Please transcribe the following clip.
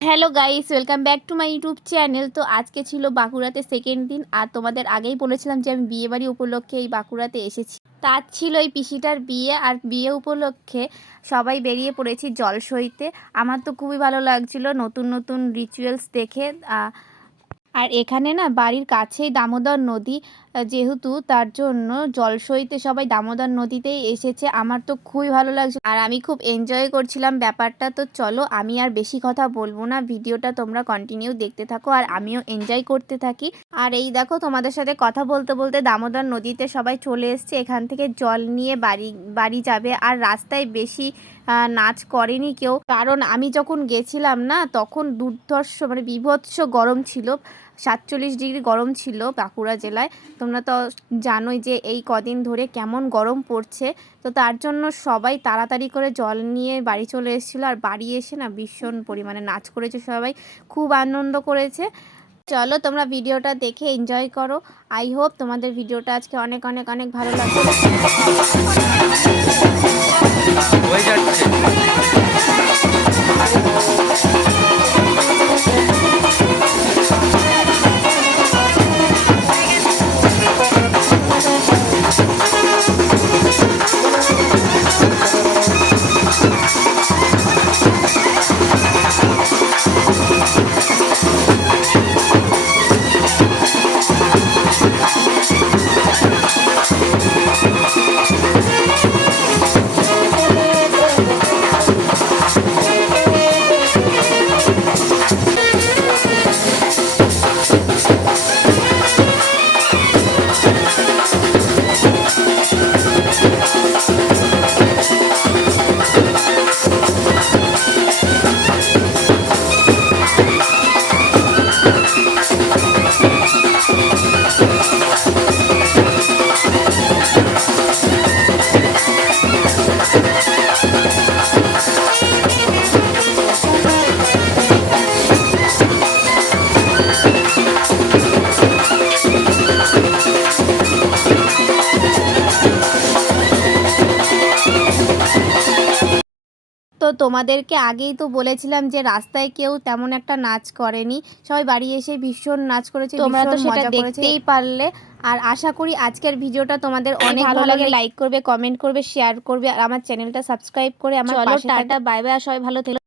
Hello guys, welcome back to my YouTube channel. তো আজকে ছিল বাঁকুড়াতে সেকেন্ড দিন, আর তোমাদের আগেই বলেছিলাম যে আমি বিয়েবাড়ি উপলক্ষে এই বাঁকুড়াতে এসেছি। তার ছিল এই পিসিটার বিয়ে, আর বিয়ে উপলক্ষে সবাই বেরিয়ে পড়েছি জল সইতে। আমার তো খুবই ভালো লাগছিল নতুন নতুন রিচুয়ালস দেখে। আর এখানে না বাড়ির কাছেই দামোদর নদী, যেহেতু তার জন্য জল সইতে সবাই দামোদর নদীতেই এসেছে। আমার তো খুবই ভালো লাগছে আর আমি খুব এনজয় করছিলাম ব্যাপারটা। তো চলো, আমি আর বেশি কথা বলবো না, ভিডিওটা তোমরা কন্টিনিউ দেখতে থাকো আর আমিও এনজয় করতে থাকি। আর এই দেখো, তোমাদের সাথে কথা বলতে বলতে দামোদর নদীতে সবাই চলে এসছে। এখান থেকে জল নিয়ে বাড়ি বাড়ি যাবে। আর রাস্তায় বেশি নাচ করেনি কেউ, কারণ আমি যখন গেছিলাম না তখন দুর্ধর্ষ মানে বীভৎস গরম ছিল। 47 ডিগ্রি গরম ছিল বাঁকুড়া জেলায়। তোমরা তো জানোই যে এই কদিন ধরে কেমন গরম পড়ছে। তো তার জন্য সবাই তাড়াতাড়ি করে জল নিয়ে বাড়ি চলে এসেছিলো। আর বাড়ি এসে না ভীষণ পরিমাণে নাচ করেছে সবাই, খুব আনন্দ করেছে। চলো তোমরা ভিডিওটা দেখে এনজয় করো। আই হোপ তোমাদের ভিডিওটা আজকে অনেক অনেক অনেক ভালো লাগবে। তো তোমাদেরকে আগেই তো বলেছিলাম যে রাস্তায় কেউ তেমন একটা নাচ করেনি, সবাই বাড়ি এসে ভীষণ নাচ করেছে, তোমরা তো সেটা দেখতেই পারলে। আর আশা করি আজকের ভিডিওটা তোমাদের অনেক ভালো লাগে। লাইক করবে, কমেন্ট করবে, শেয়ার করবে আর আমার চ্যানেলটা সাবস্ক্রাইব করে আমার পাশে থাকবে। টাটা, বাই বাই, সবাই ভালো থেকো।